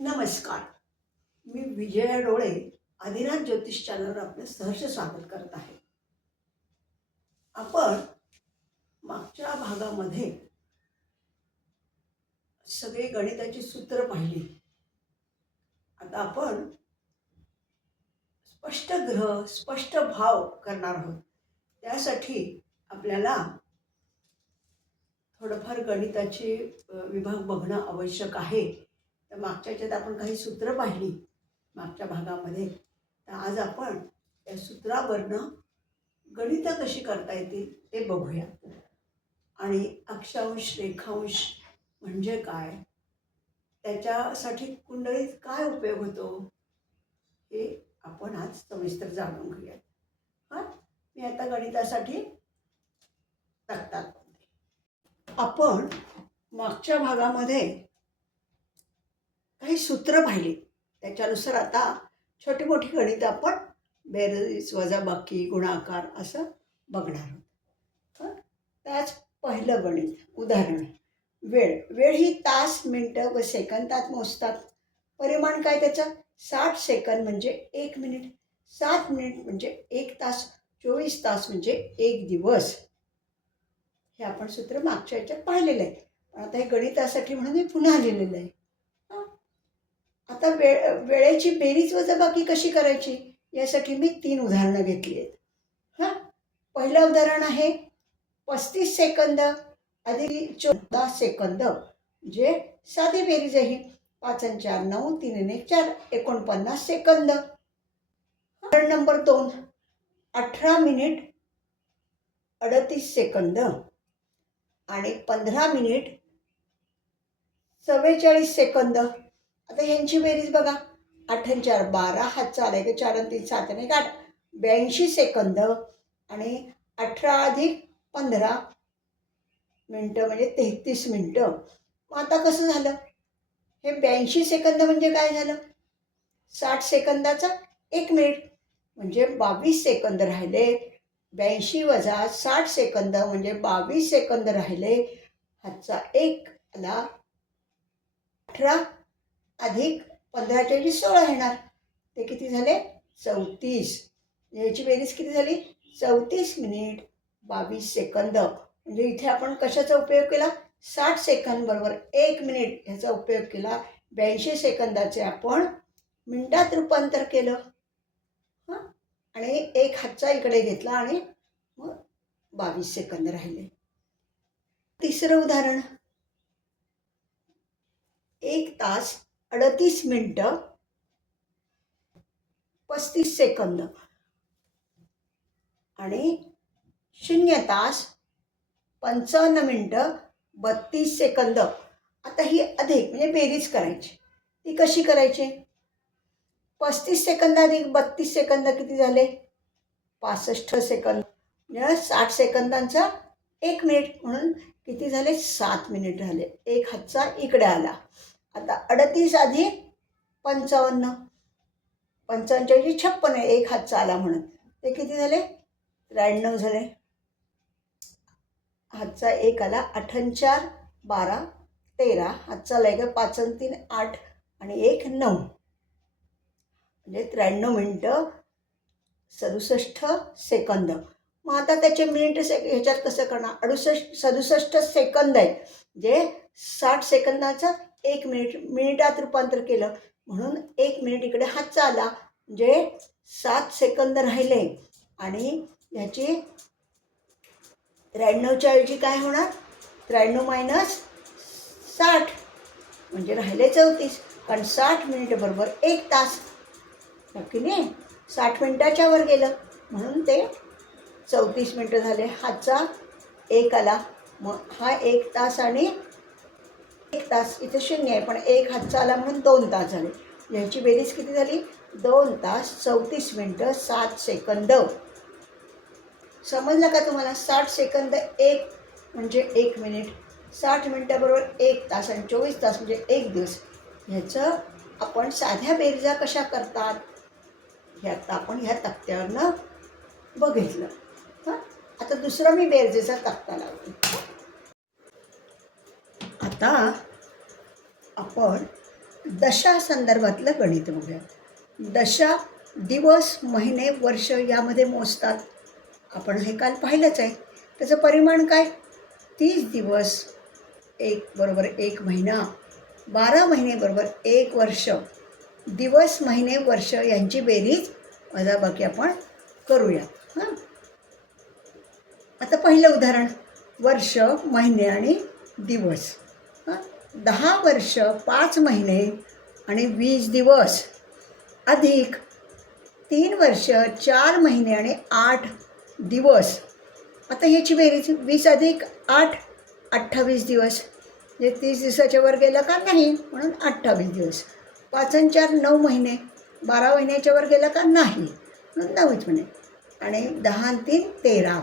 नमस्कार. मी विजया डोळे आदिनाथ ज्योतिष चॅनलवर आपलं सहर्ष स्वागत करत आहे. आपण मागच्या भागामध्ये सगळी गणिताची सूत्र पाहिली. आता आपण स्पष्ट ग्रह स्पष्ट भाव करणार आहोत. त्यासाठी आपल्याला थोडंफार गणिताचे विभाग बघणं आवश्यक आहे. तर मागच्या याच्यात आपण काही सूत्र पाहिली मागच्या भागामध्ये. तर आज आपण त्या सूत्रावरनं गणितं कशी करता येतील ते बघूया. आणि अक्षांश रेखांश म्हणजे काय? त्याच्यासाठी कुंडळीत काय उपयोग होतो? हे आपण आज सविस्तर जाणून घेऊयात. हां? मी आता गणितासाठी तक्तात आपण मागच्या भागामध्ये काही सूत्र पाहिली. त्याच्यानुसार आता छोटी मोठी गणितं आपण बेरज वजाबाकी गुणाकार असं बघणार आहोत. त्याच पहिलं गणित. उदाहरण. वेळ. वेळ ही तास मिनटं व सेकंदात मोजतात. परिमाण काय त्याचं? साठ सेकंद म्हणजे एक मिनिट. सात मिनिट म्हणजे एक तास. चोवीस तास म्हणजे एक दिवस. हे आपण सूत्र मागच्या याच्यात पाहिलेलं आहे. पण आता हे गणितासाठी म्हणून मी पुन्हा लिहिलेलं आहे. आता वेळ वेळेची बेरीज वजाबाकी कशी करायची? यासाठी मी तीन उदाहरणं घेतली आहेत. हां? पहिलं उदाहरण आहे पस्तीस सेकंद अधिक चौदा सेकंद जे साधी बेरीज आहे. पाच आणि चार नऊ तीन एक चार एकोणपन्नास सेकंद. उदाहरण नंबर दोन अठरा मिनिट अडतीस सेकंद आणि पंधरा मिनिट चव्वेचाळीस सेकंद. आता ह्यांची बेरीज बघा. आठ आणि चार बारा हात चालाय का? चार आणि तीन सात आणि आठ. ब्याऐंशी सेकंद आणि अठरा अधिक पंधरा मिनटं म्हणजे तेहतीस मिनटं. मग आता कसं झालं? हे ब्याऐंशी सेकंद म्हणजे काय झालं? साठ सेकंदाचा एक मिनिट. म्हणजे बावीस सेकंद राहिले. ब्याऐंशी वजा साठ सेकंद म्हणजे बावीस सेकंद राहिले. हातचा एक आला अठरा. अधिक पंधरा जी सोळा येणार. ते किती झाले? चौतीस. याची बेरीज किती झाली? चौतीस मिनिट बावीस सेकंद. म्हणजे इथे आपण कशाचा उपयोग केला? साठ सेकंद बरोबर एक मिनिट ह्याचा उपयोग केला. ब्याऐंशी सेकंदाचे आपण मिनिटात रूपांतर केलं. हां? आणि एक हातचा इकडे घेतला आणि मग बावीस सेकंद राहिले. तिसरं उदाहरण. एक तास अडतीस मिनटं पस्तीस सेकंद. आणि शून्य तास पंचावन्न मिनटं बत्तीस सेकंद. आता ही अधिक म्हणजे बेरीज करायची. ती कशी करायची? पस्तीस सेकंद अधिक बत्तीस सेकंद किती झाले? पासष्ट सेकंद. म्हणजे साठ सेकंदांचा एक मिनिट म्हणून किती झाले? सात मिनिट झाले. एक हातचा इकडे आला. आता अडतीस अधिक पंचावन्न. पंचावन्नच्या छप्पन आहे एक हातचा आला म्हणून. ते किती झाले? त्र्याण्णव झाले. हातचा एक आला अठ्ठ्याचार बारा तेरा. हातचा आला का पाच तीन आठ आणि एक नऊ. म्हणजे त्र्याण्णव मिनटं सदुसष्ट सेकंद. मग आता त्याचे मिनिट से ह्याच्यात कसं करणार? अडुसष्ट सदुसष्ट सेकंद आहे जे साठ सेकंदाचं एक मिनिट मिनिटात रूपांतर केलं. म्हणून एक मिनिट इकडे हातचा आला म्हणजे सात सेकंद राहिले. आणि ह्याची त्र्याण्णवच्या ऐवजी काय होणार? त्र्याण्णव मायनस साठ. म्हणजे राहिले चौतीस. कारण साठ मिनिट बरोबर एक तास. ओके नाही? साठ मिनिटाच्या वर गेलं. म्हणून ते चौतीस मिनटं झाले. हातचा एक आला. मग हा एक तास आणि एक तास इथे शून्य आहे पण एक हातचा आला म्हणून दोन तास झाले. ह्याची बेरीज किती झाली? दोन तास चौतीस मिनटं सात सेकंद. समजलं का तुम्हाला? साठ सेकंद एक म्हणजे एक मिनिट. साठ मिनटाबरोबर एक तास आणि चोवीस तास म्हणजे एक दिवस. ह्याचं आपण साध्या बेरजा कशा करतात? हे आता आपण ह्या तक्त्यावरनं बघितलं. हां? आता दुसरं मी बेरजेचा तक्ता लावते. आता आपण दशा संदर्भातलं गणित बघूया. दशा दिवस महिने वर्ष यामध्ये मोजतात. आपण हे काल पाहिलंच आहे. त्याचं परिमाण काय? तीस दिवस एक बरोबर एक महिना बारा महिने बरोबर एक वर्ष. दिवस महिने वर्ष यांची बेरीज वजाबाकी आपण करूया. हां? आता पहिलं उदाहरण वर्ष महिने आणि दिवस. दहा वर्ष पाच महिने आणि वीस दिवस. अधिक तीन वर्ष चार महिने आणि आठ दिवस. आता ह्याची बेरीज वीस अधिक आठ अठ्ठावीस दिवस. म्हणजे तीस दिवसाच्या वर गेलं का नाही? म्हणून अठ्ठावीस दिवस. पाच आणि चार नऊ महिने. बारा महिन्याच्या वर गेलं का नाही? म्हणून नऊच महिने. आणि दहा तीन तेरा.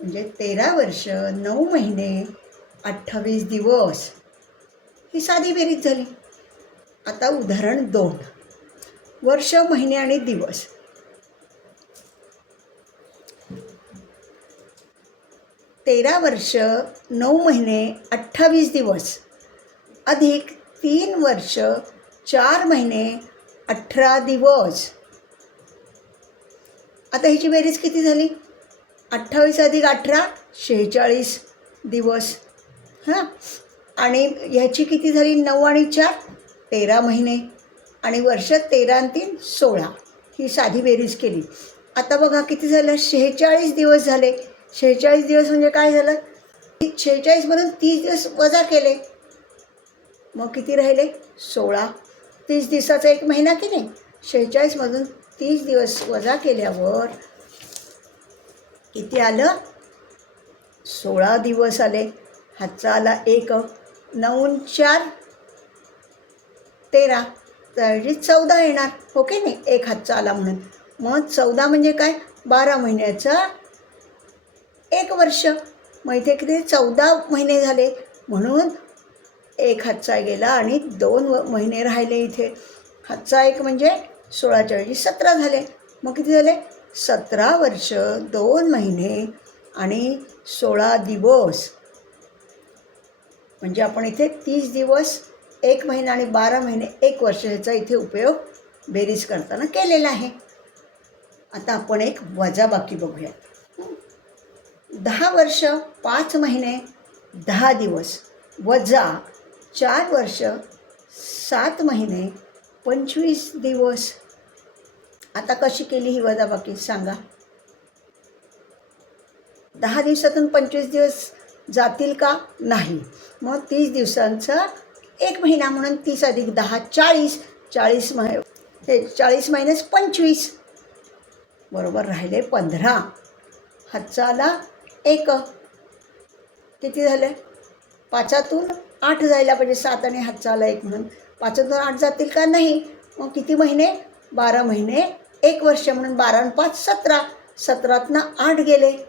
म्हणजे तेरा वर्ष नऊ महिने. अठ्ठावीस दिवस. ही साधी बेरीज झाली. आता उदाहरण दोन. वर्ष महिने आणि दिवस. तेरा वर्ष नऊ महिने अठ्ठावीस दिवस. अधिक तीन वर्ष चार महिने अठरा दिवस. आता ह्याची बेरीज किती झाली? अठ्ठावीस अधिक अठरा शेहेचाळीस दिवस. हां. आणि ह्याची किती झाली? नऊ आणि चार? तेरा महिने. आणि वर्ष तेरा आणि तीन सोळा. ही साधी बेरीज केली. आता बघा किती झालं? शेहेचाळीस दिवस झाले. शेहेचाळीस दिवस म्हणजे काय झालं? शेहेचाळीसमधून तीस दिवस वजा केले. मग किती राहिले? सोळा. तीस दिवसाचा एक महिना की नाही? शेहेचाळीसमधून तीस दिवस वजा केल्यावर किती आलं? सोळा दिवस आले. हातचा आला एक नऊ चार तेरा. तर चौदा येणार हो ओके नाही? एक हातचा आला म्हणून. मग चौदा म्हणजे काय? बारा महिन्याचा एक वर्ष. मग इथे किती? चौदा महिने झाले. म्हणून एक हातचा गेला आणि दोन व महिने राहिले इथे. हातचा एक म्हणजे सोळाच्या ऐवजी सतरा झाले. मग किती झाले? सतरा वर्ष दोन महिने आणि सोळा दिवस. म्हणजे आपण इथे तीस दिवस एक महिना आणि बारा महिने एक वर्ष ह्याचा इथे उपयोग बेरीज करताना केलेला आहे. आता आपण एक वजाबाकी बघूया दहा वर्ष पाच महिने दहा दिवस वजा चार वर्ष सात महिने पंचवीस दिवस. आता कशी केली ही वजाबाकी सांगा. दहा दिवसातून पंचवीस दिवस जातील का? नाही. मग तीस दिवसांचा एक महिना म्हणून तीस अधिक दहा चाळीस. चाळीस मह हे चाळीस मायनस पंचवीस. बरोबर राहिले पंधरा. हातचा आला एक. किती झाले? पाचातून आठ जायला पाहिजे सात आणि हातचा आला एक म्हणून. पाचातून आठ जातील का? नाही. मग किती महिने? बारा महिने. एक वर्ष म्हणून बारा आणि पाच सतरा. सतरातनं आठ गेले.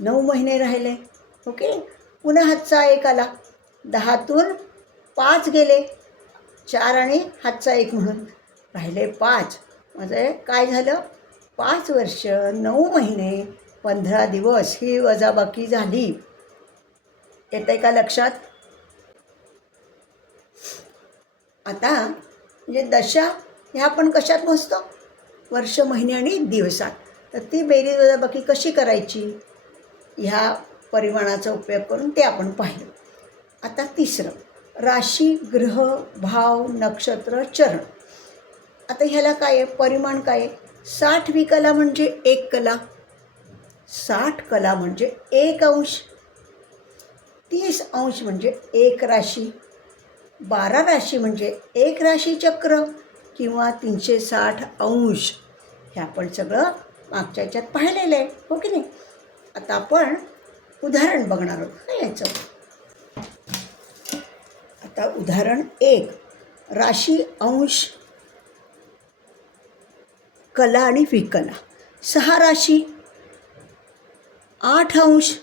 नऊ महिने राहिले. ओके? पुन्हा हातचा एक आला. दहातून पाच गेले. चार आणि हातचा एक म्हणून. राहिले पाच. म्हणजे काय झालं? पाच वर्ष नऊ महिने पंधरा दिवस ही वजाबाकी झाली. येत का लक्षात? आता म्हणजे दशा ह्या आपण कशात मोजतो? वर्ष महिने आणि दिवसात. तर ती बेरीज वजाबाकी कशी करायची? ह्या परिमाणाचा उपयोग करून ते आपण पाहिलं. आता तिसरं राशी ग्रह भाव नक्षत्र चरण. आता ह्याला काय आहे? परिमाण काय आहे? साठवी कला म्हणजे एक कला. साठ कला म्हणजे एक अंश. तीस अंश म्हणजे एक राशी. बारा राशी म्हणजे एक राशी चक्र किंवा तीनशे साठ अंश. हे आपण सगळं मागच्या याच्यात पाहिलेलं आहे. हो की नाही? आता आपण उदाहरण बघणार आहोत ना याचं. आता उदाहरण एक राशी अंश कला आणि विकला सहा राशी आठ अंश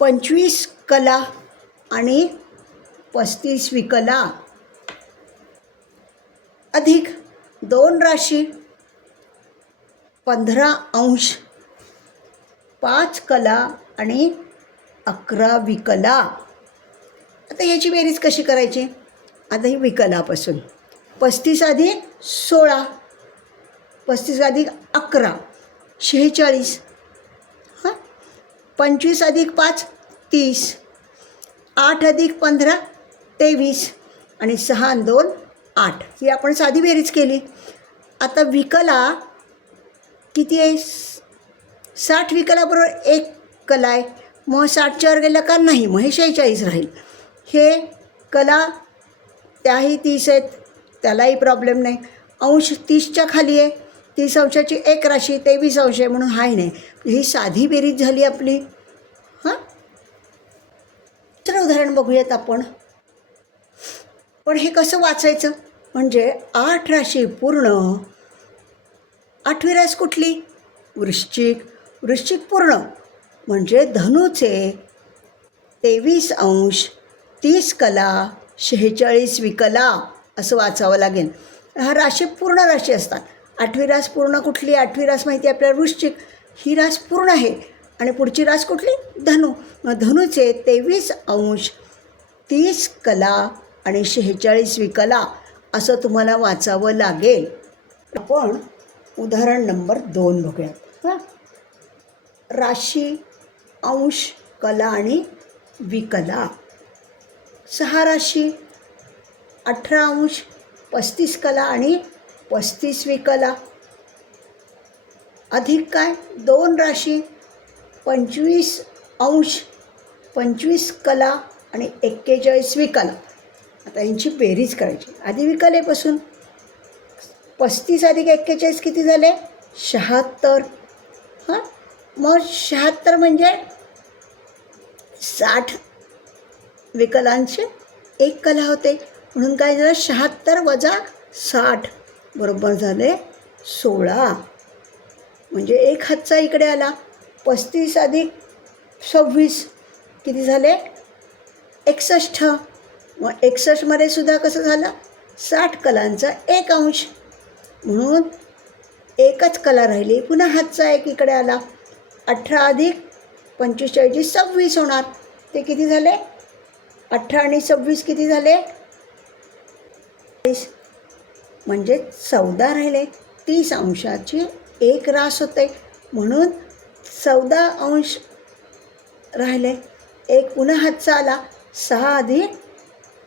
पंचवीस कला आणि पस्तीस विकला. अधिक दोन राशी पंधरा अंश पाच कला आणि अकरा विकला. आता ह्याची बेरीज कशी करायची? आता ही विकलापासून. पस्तीस अधिक सोळा. पस्तीस अधिक अकरा. शेहेचाळीस. हां? पंचवीस अधिक पाच तीस. आठ अधिक पंधरा तेवीस. आणि सहा आणि दोन आठ. ही आपण साधी बेरीज केली. आता विकला किती आहे? साठ विकलाबरोबर एक कला आहे. मग साठच्यावर गेलं का नाही? मग हे शेहेचाळीस राहील. हे कला त्याही तीस आहेत. त्यालाही प्रॉब्लेम नाही. अंश तीसच्या खाली आहे. तीस अंशाची एक राशी तेवीस अंश आहे म्हणून हाय नाही. ही साधी बेरीज झाली आपली. हां? दुसरं उदाहरण बघूयात आपण. पण हे कसं वाचायचं? म्हणजे आठ राशी पूर्ण. आठवी रास कुठली? वृश्चिक. वृश्चिक पूर्ण. म्हणजे धनुचे तेवीस अंश तीस कला शेहेचाळीस विकला असं वाचावं लागेल. हा राशी पूर्ण राशी असतात. आठवी रास पूर्ण कुठली? आठवी रास माहिती आपल्या आपल्याला वृश्चिक. ही रास पूर्ण आहे. आणि पुढची रास कुठली? धनु. धनूचे धनुचे तेवीस अंश तीस कला आणि शेहेचाळीस विकला असं तुम्हाला वाचावं लागेल. आपण उदाहरण नंबर दोन बघूयात. हां? राशी अंश कला आणि विकला. सहा राशी अठरा अंश पस्तीस कला आणि पस्तीस विकला. अधिक काय? दोन राशी पंचवीस अंश पंचवीस कला आणि एक्केचाळीस विकला. आता यांची बेरीज करायची. आधी विकलेपासून पस्तीस अधिक एक्केचाळीस किती झाले? शहात्तर. हां? मग शहात्तर म्हणजे साठ विकलांचे एक कला होते. म्हणून काय झालं? शहात्तर वजा साठ बरोबर झाले सोळा. म्हणजे एक हातचा इकडे आला. पस्तीस अधिक सव्वीस किती झाले? एकसष्ट. मग एकसष्टमध्ये सुद्धा कसं झालं? साठ कलांचा एक अंश. म्हणून एकच कला राहिली. पुन्हा हातचा एक इकडे आला. अठरा अधिक पंचेचाळीस सव्वीस होणार. ते किती झाले? अठरा आणि सव्वीस किती झाले? म्हणजे चौदा राहिले. तीस अंशाची एक रास होते. म्हणून चौदा अंश राहिले. एक पुन्हा हातचा आला. सहा अधिक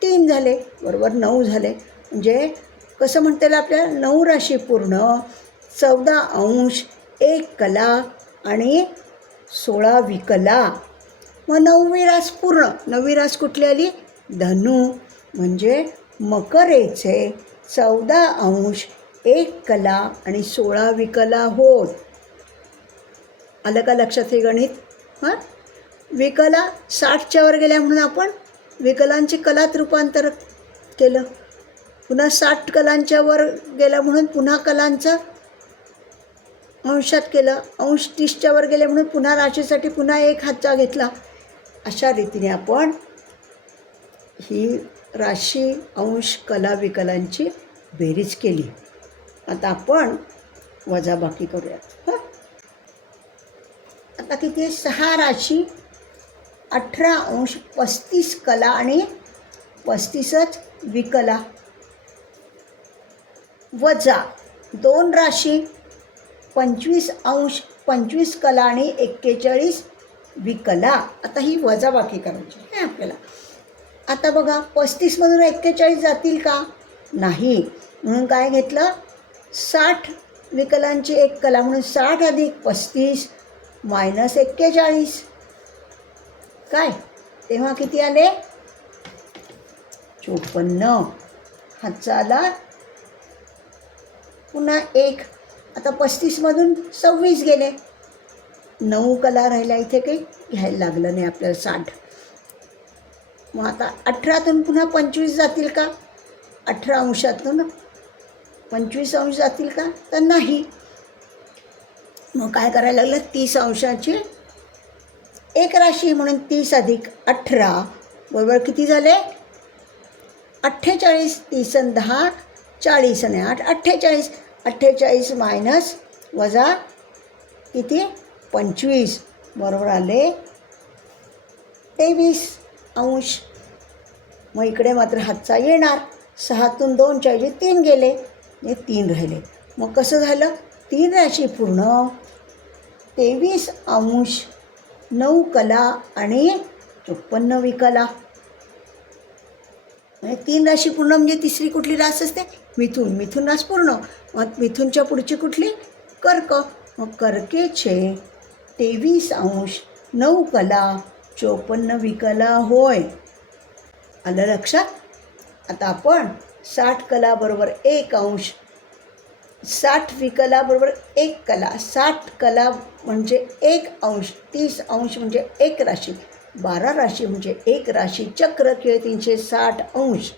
तीन झाले. बरोबर नऊ झाले. म्हणजे कसं म्हणता येईल आपल्याला? नऊ राशी पूर्ण. चौदा अंश एक कला आणि सोळा विकला. मग नववी रास पूर्ण. नववी रास कुठली आली? धनु. म्हणजे मकरेचे. चौदा अंश एक कला आणि सोळा विकला होत. आलं का लक्षात हे गणित? हां? विकला साठच्या वर गेल्या म्हणून आपण विकलांची कलात रूपांतर केलं. पुन्हा साठ कलांच्या वर गेलं म्हणून पुन्हा कलांचं अंशात केलं. अंश तीसच्या वर गेले म्हणून पुन्हा राशीसाठी पुन्हा एक हातचा घेतला. अशा रीतीने आपण ही राशी अंश कला विकलांची बेरीज केली. आता आपण वजाबाकी करूयात. हां? आता किती? सहा राशी अठरा अंश पस्तीस कला आणि पस्तीसच विकला. वजा दोन राशी पंचवीस अंश पंचवीस कला आणि एक्केचाळीस विकला. आता ही वजाबाकी करायची आहे आपल्याला. आता बघा पस्तीसमधून एक्केचाळीस जातील का? नाही. म्हणून काय घेतलं? साठ विकलांची एक कला म्हणून साठ अधिक पस्तीस मायनस एक्केचाळीस. काय? तेव्हा किती आले? चोपन्न. हा आला पुन्हा एक आता पस्तीसमधून सव्वीस गेले. नऊ कला राहिला इथे काही घ्यायला लागलं नाही आपल्याला साठ. मग आता अठरातून पुन्हा पंचवीस जातील का? अठरा अंशातून पंचवीस अंश जातील का? तर नाही. मग काय करायला लागलं? तीस अंशाची एक राशी म्हणून तीस अधिक अठरा बरोबर किती झाले? अठ्ठेचाळीस तीस आणि दहा चाळीस आणि आठ. अठ्ठेचाळीस अठ्ठेचाळीस मायनस वजा किती? पंचवीस. बरोबर आले. तेवीस अंश. मग इकडे मात्र हातचा येणार. सहातून दोनच्या ऐवजी तीन गेले. हे तीन राहिले. मग कसं झालं? तीन राशी पूर्ण. तेवीस अंश नऊ कला आणि चोपन्न विकला. म्हणजे तीन राशी पूर्ण म्हणजे तिसरी कुठली रास असते? मिथून. मिथून रास पूर्ण मग मिथूनच्या पुढची कुठली? कर्क. मग कर्केचे तेवीस अंश नऊ कला चोपन्न विकला होय. आलं लक्षात? आता आपण साठ कलाबरोबर एक अंश साठ विकलाबरोबर एक कला. साठ कला म्हणजे एक अंश तीस अंश म्हणजे एक राशी बारा राशी म्हणजे एक राशी चक्र किंवा तीनशे साठ अंश.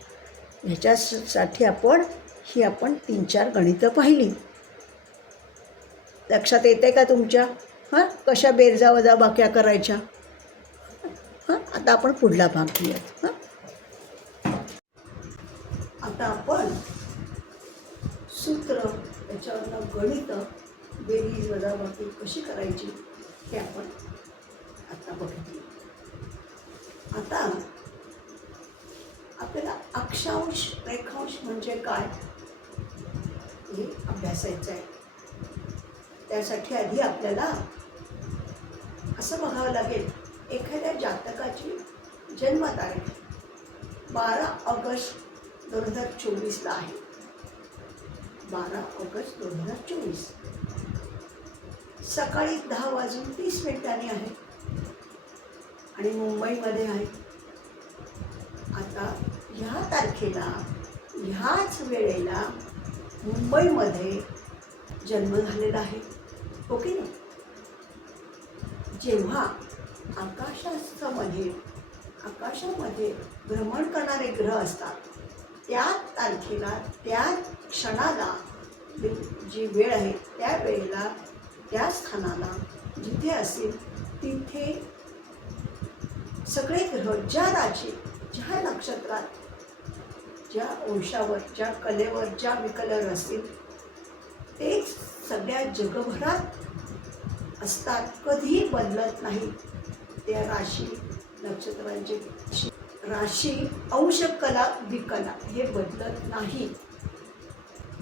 ह्याच्यासाठी आपण ही आपण तीन चार गणितं पाहिली. लक्षात येते का तुमच्या? हां? कशा बेरजा वजा बाक्या करायच्या? हां? आता आपण पुढला भाग घेऊयात. हां? आता आपण सूत्र त्याच्यावरनं गणित बेरीज वजाबाकी कशी करायची हे आपण आता बघितली. आता आपल्याला अक्षांश रेखांश म्हणजे काय? हे अभ्यासायचं आहे. त्यासाठी आधी आपल्याला असं बघावं लागेल एखाद्या जातकाची जन्मतारीख बारा ऑगस्ट दोन हजार चोवीसला आहे. बारा ऑगस्ट दोन हजार चोवीस. सकाळी दहा वाजून तीस मिनिटांनी आहे. आणि मुंबईमध्ये आहे. आता ह्या तारखेला ह्याच वेळेला मुंबईमध्ये जन्म झालेला आहे. हो ओके ना नाही? जेव्हा आकाशामध्ये आकाशामध्ये भ्रमण करणारे ग्रह असतात त्या तारखेला त्या क्षणाला जी- जी वेळ आहे त्या वेळेला त्या स्थानाला जिथे असेल तिथे सगळे ग्रह ज्या राशी ज्या नक्षत्रात ज्या अंशावर ज्या कलेवर ज्या विकलर असतील ते सगळ्या जगभरात असतात. कधीही बदलत नाही. त्या राशी नक्षत्रांचे राशी अंश कला विकला हे बदलत नाही.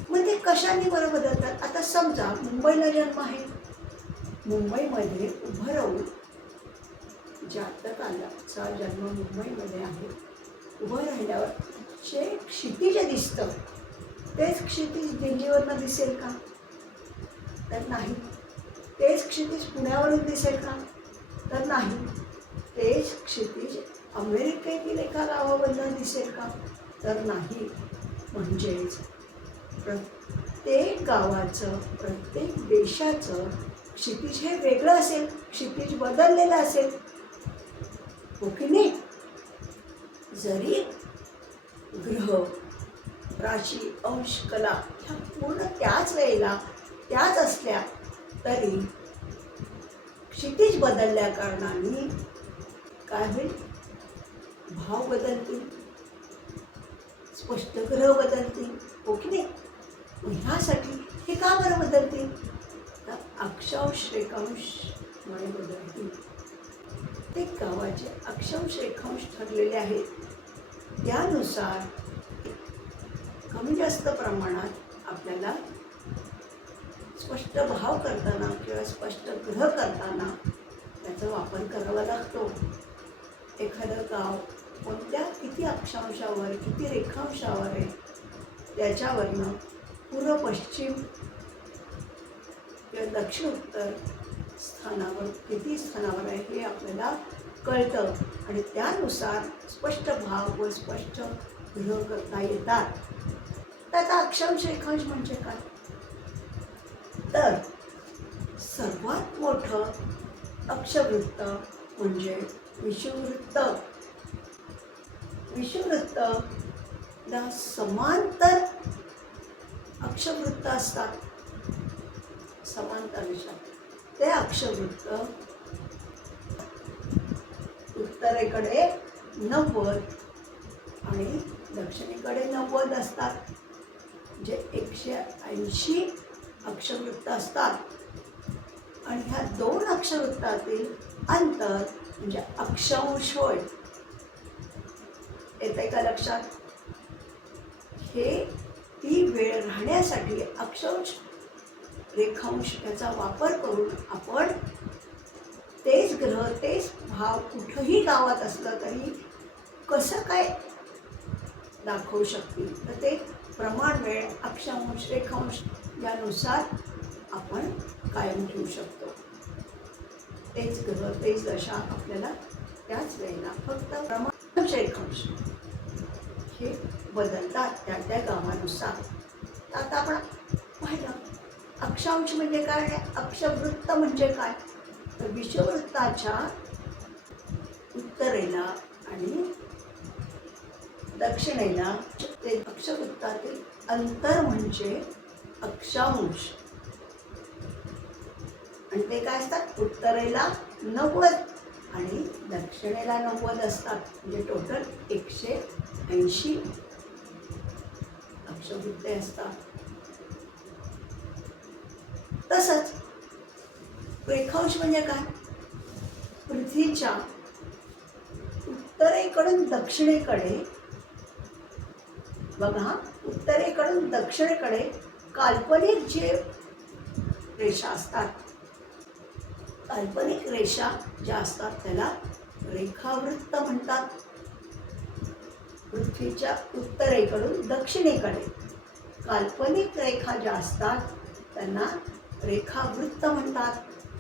मग ते कशाने बरं बदलतात? आता समजा मुंबईला जन्म आहे. मुंबईमध्ये उभं राहून जातकालाचा जन्म मुंबईमध्ये आहे. उभं राहिल्यावर जे क्षितिज दिसतं. तेच क्षितिज दिल्लीवरनं दिसेल का? तर नाही. तेच क्षितिज पुण्यावरून दिसेल का? तर नाही. तेच क्षितिज अमेरिकेतील एका गावामधनं दिसेल का? तर नाही. म्हणजेच प्रत्येक गावाचं प्रत्येक देशाचं क्षितिज हे वेगळं असेल क्षितिज बदललेलं असेल. हो की नाही? जरी हो. राशी अंश कला ह्या पूर्ण त्याच वेळेला त्याच असल्या तरी क्षितिज बदलल्या कारणाने काय होईल भाव बदलतील स्पष्ट ग्रह बदलतील. हो की नाही? मग ह्यासाठी हे का बरं बदलतील? तर अक्षांश रेखांशमुळे बदलतील. ते गावाचे अक्षांश रेखांश ठरलेले आहेत. त्यानुसार कमी जास्त प्रमाणात आपल्याला स्पष्ट भाव करताना किंवा स्पष्ट ग्रह करताना त्याचा वापर करावा लागतो. एखादं गाव कोणत्या किती अक्षांशावर किती रेखांशावर आहे त्याच्यावरनं पूर्व पश्चिम किंवा दक्षिण उत्तर स्थानावर किती स्थानावर आहे हे आपल्याला कळतं आणि त्यानुसार स्पष्ट भाव व स्पष्ट ग्रह करता येतात. त्याचा आता अक्षांश म्हणजे काय? तर सर्वात मोठं अक्षवृत्त म्हणजे विषुववृत्त. ला समांतर अक्षवृत्त असतात. समांतर दिशा ते अक्षवृत्त उत्तरेकडे नव्वद आणि दक्षिणेकडे नव्वद असतात. जे एकशे ऐंशी अक्षरवृत्त असतात. आणि ह्या दोन अक्षरवृत्तातील अंतर म्हणजे अक्षांश होय. येत आहे का लक्षात? हे ती वेळ राहण्यासाठी अक्षांश रेखांश याचा वापर करून आपण तेच ग्रह तेच भाव कुठंही गावात असलं तरी कसं काय दाखवू शकतील? तर ते प्रमाण वेळ अक्षांश रेखांश यानुसार आपण कायम ठेवू शकतो. तेच ग्रह तेच दशा आपल्याला त्याच वेळेला फक्त प्रमाण रेखांश हे बदलतात त्या त्या गावानुसार. आता आपण पाहिलं अक्षांश म्हणजे काय आणि अक्षवृत्त म्हणजे काय? तर विषवृत्ताच्या उत्तरेला आणि दक्षिणेला ते अक्षवृत्तातील अंतर म्हणजे अक्षांश. आणि ते काय असतात? उत्तरेला नव्वद आणि दक्षिणेला नव्वद असतात. म्हणजे टोटल एकशे ऐंशी अक्षवृत्ते असतात. तसंच रेखांश म्हणजे काय? पृथ्वीच्या उत्तरेकडून दक्षिणेकडे बघा उत्तरेकडून दक्षिणेकडे काल्पनिक जे रेषा असतात काल्पनिक रेषा ज्या असतात त्याला रेखावृत्त म्हणतात. पृथ्वीच्या उत्तरेकडून दक्षिणेकडे काल्पनिक रेखा ज्या असतात त्यांना रेखावृत्त म्हणतात.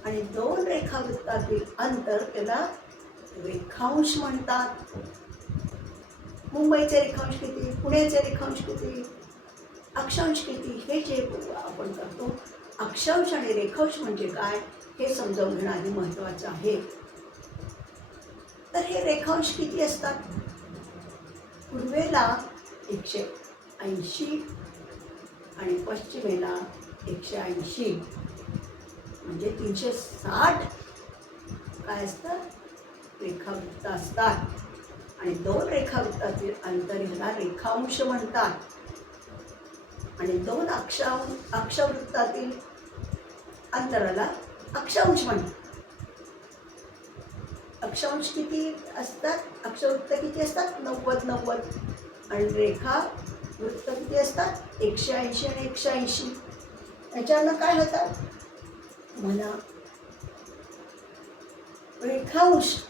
आणि दोन रेखावृत्तातील अंतर त्याला रेखांश म्हणतात. मुंबईचे रेखांश किती पुण्याचे रेखांश किती अक्षांश किती हे जे आपण करतो अक्षांश आणि रेखांश म्हणजे काय हे समजावून घेणं आधी महत्त्वाचं आहे. तर हे रेखांश किती असतात? पूर्वेला एकशे ऐंशी आणि पश्चिमेला एकशे ऐंशी. म्हणजे तीनशे साठ काय असतं रेखावृत्त असतात. आणि दोन रेखावृत्तातील अंतर ह्याला रेखांश म्हणतात. आणि दोन अक्षा अक्षवृत्तातील अंतराला अक्षांश म्हणतात. अक्षांश किती असतात? अक्षवृत्त किती असतात? नव्वद नव्वद. आणि रेखा वृत्त किती असतात? एकशे ऐंशी आणि एकशे ऐंशी. याच्यानं काय होतं? मला रेखांश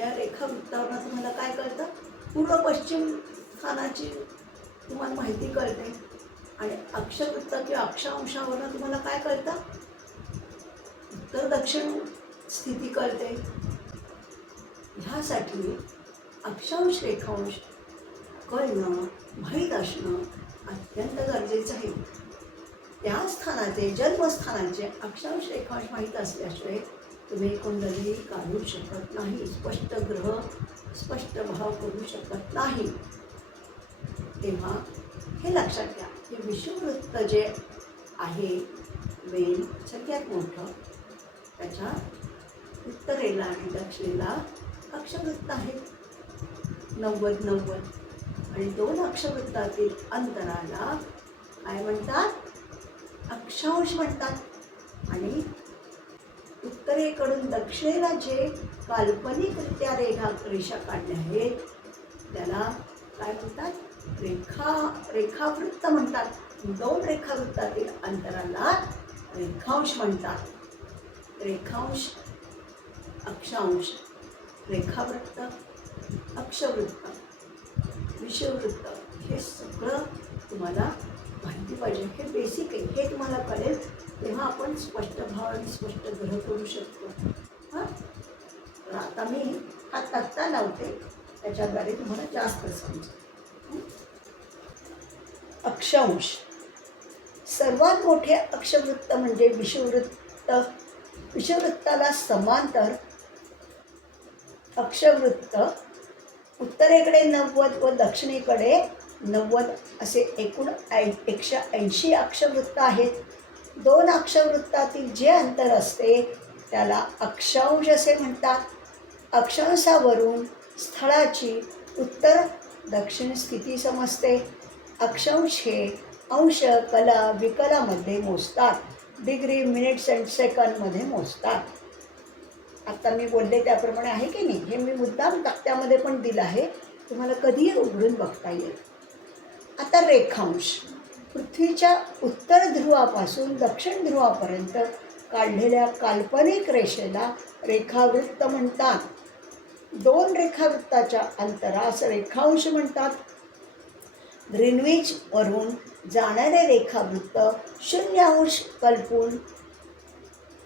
या रेखावृत्तावरनं तुम्हाला काय कळतं? पूर्व पश्चिम स्थानाची तुम्हाला माहिती कळते. आणि अक्षवृत्त किंवा अक्षांशावरनं तुम्हाला काय कळतं? उत्तर दक्षिण स्थिती कळते. ह्यासाठी अक्षांश रेखांश कळणं माहीत असणं अत्यंत गरजेचं आहे. त्या स्थानाचे जन्मस्थानाचे अक्षांश रेखांश माहीत असल्याशिवाय तुम्ही कुंडली काढू शकत नाही स्पष्ट ग्रह स्पष्ट भाव करू शकत नाही. तेव्हा हे लक्षात घ्या की विषुववृत्त जे आहे मेन सगळ्यात मोठं त्याच्या उत्तरेला आणि दक्षिणेला अक्षवृत्त आहे. नव्वद नव्वद. आणि दोन अक्षवृत्तातील अंतराला काय म्हणतात? अक्षांश म्हणतात. आणि उत्तरेकडून दक्षिणेला जे काल्पनिकरित्या रेखा रेषा काढल्या आहेत त्याला काय म्हणतात? रेखा रेखावृत्त म्हणतात. दोन रेखावृत्तातील अंतराला रेखांश म्हणतात. रेखांश अक्षांश रेखावृत्त अक्षवृत्त विषवृत्त हे सगळं तुम्हाला माहिती पाहिजे. हे बेसिक आहे. हे तुम्हाला कळेल. तेव्हा आपण स्पष्ट भाव आणि स्पष्ट ग्रह करू शकतो. हां? तर आता मी हा तक्ता लावते. त्याच्याद्वारे तुम्हाला जास्त समजेल. अक्षांश. सर्वात मोठे अक्षवृत्त म्हणजे विषुववृत्त. विषुववृत्ताला समांतर अक्षवृत्त. उत्तरेकडे नव्वद व दक्षिणेकडे नव्वद असे एकूण ऐ एकशे ऐंशी अक्षवृत्त आहेत. दोन अक्षवृत्तातील जे अंतर असते त्याला अक्षांश असे म्हणतात. अक्षांशावरून स्थळाची उत्तर दक्षिण स्थिती समजते. अक्षांश हे अंश कला विकलामध्ये मोजतात. डिग्री मिनिट्स अँड सेकंदमध्ये मोजतात. आत्ता मी बोलले त्याप्रमाणे आहे की नाही हे मी मुद्दाम तक्त्यामध्ये पण दिलं आहे. तुम्हाला कधीही उघडून बघता येईल. आता रेखांश. पृथ्वीच्या उत्तर ध्रुवापासून दक्षिण ध्रुवापर्यंत काढलेल्या काल्पनिक रेषेला रेखावृत्त म्हणतात. दोन रेखावृत्ताच्या अंतरास रेखांश म्हणतात. ग्रीनविच वरून जाणारे रेखावृत्त शून्य अंश कल्पून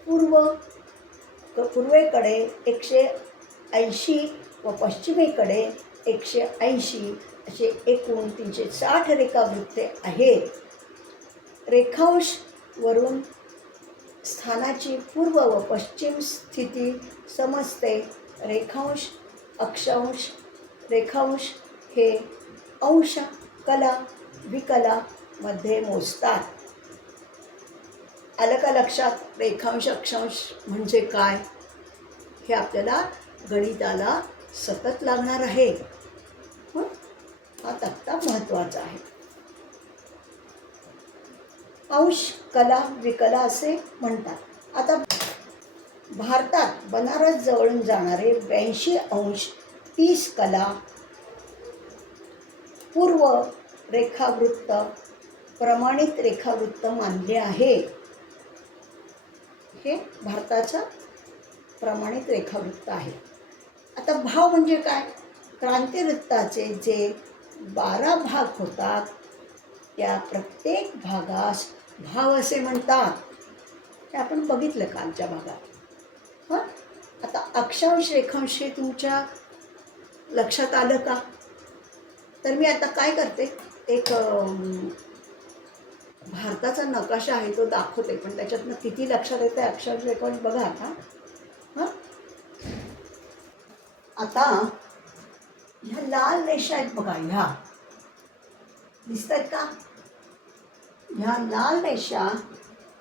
पूर्व पूर्वेकडे एकशे ऐंशी व पश्चिमेकडे एकशे ऐंशी असे एकूण तीनशे साठ रेखावृत्ते आहेत. रेखांश वरून स्थानाची पूर्व व पश्चिम स्थिती समजते. रेखांश अक्षांश रेखांश हे अंश कला विकला मध्ये मोजतात. आलं का लक्षात रेखांश अक्षांश म्हणजे काय? हे आपल्याला गणिताला सतत लागणार आहे. हा तक्ता महत्त्वाचा आहे. अंश कला विकला असे म्हणतात. आता भारतात बनारस जवळून जाणारे ब्याऐंशी अंश तीस कला पूर्व रेखावृत्त प्रमाणित रेखावृत्त मानले आहे. हे भारताचं प्रमाणित रेखावृत्त आहे. आता भाव म्हणजे काय? क्रांतिवृत्ताचे जे बारा भाग होतात. त्या प्रत्येक भागास भाव असे म्हणतात. हे आपण बघितलं कालच्या भागात? हां? आता अक्षांश रेखांश हे तुमच्या लक्षात आलं का? तर मी आता काय करते? एक भारताचा नकाशा आहे तो दाखवते पण त्याच्यातनं किती लक्षात येतं अक्षांश रेखांश बघा आता. हां? आता ह्या लाल रेषा आहेत बघा ह्या. दिसत आहेत का? ह्या लाल रेषा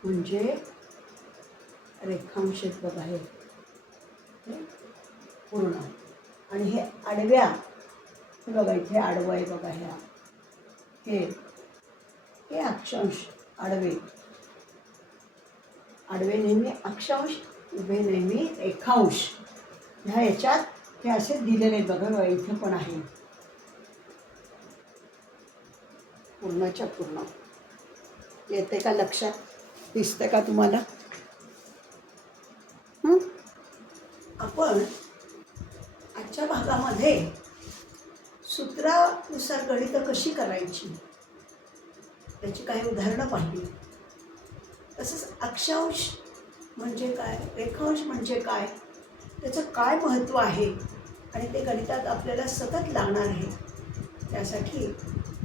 म्हणजे रेखांश आहेत बघा हे पूर्ण. आणि हे आडव्या हे बघा इथे आडवं आहे बघा ह्या. हे हे अक्षांश आडवे. आडवे नेहमी अक्षांश उभे नेहमी रेखांश. ह्या याच्यात हे असेच दिलेले आहेत बघा इथं पण आहे. पूर्णच्या पूर्ण. येते का लक्षात? दिसतं का तुम्हाला? आपण आजच्या भागामध्ये सूत्रानुसार गणितं कशी करायची? त्याची काही उदाहरणं पाहिली. तसंच अक्षांश म्हणजे काय? रेखांश म्हणजे काय? त्याचं काय महत्त्व आहे? आणि ते गणितात आपल्याला सतत लागणार आहे. त्यासाठी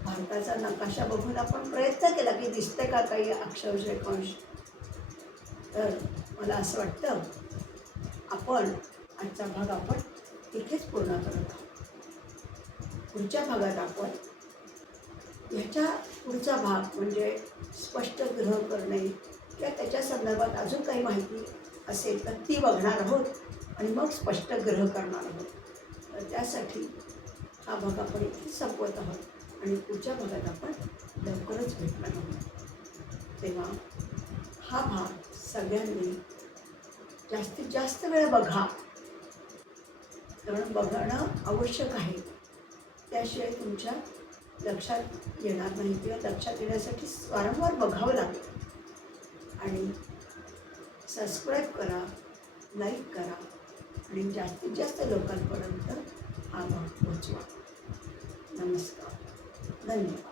भारताचा नकाशा बघून आपण प्रयत्न केला की दिसते का काही अक्षांश रेखांश तर मला असं वाटतं आपण आजचा भाग आपण तिथेच पूर्ण करत आहोत. पुढच्या भागात आपण ह्याच्या पुढचा भाग म्हणजे स्पष्ट ग्रह करणे किंवा त्याच्या संदर्भात अजून काही माहिती असेल तर ती बघणार आहोत आणि मग स्पष्ट ग्रह करणार आहोत. तर त्यासाठी हा भाग आपण इथे संपवत आहोत आणि पुढच्या भागात आपण लवकरच भेटणार आहोत. तेव्हा हा भाग सगळ्यांनी जास्तीत जास्त वेळ बघा. कारण बघणं आवश्यक आहे. त्याशिवाय तुमच्या लक्षात येणार नाही किंवा लक्षात येण्यासाठी वारंवार बघावं लागेल आणि सबस्क्राईब करा लाईक करा आणि जास्तीत जास्त लोकांपर्यंत हा भाग पोचवा नमस्कार. धन्यवाद.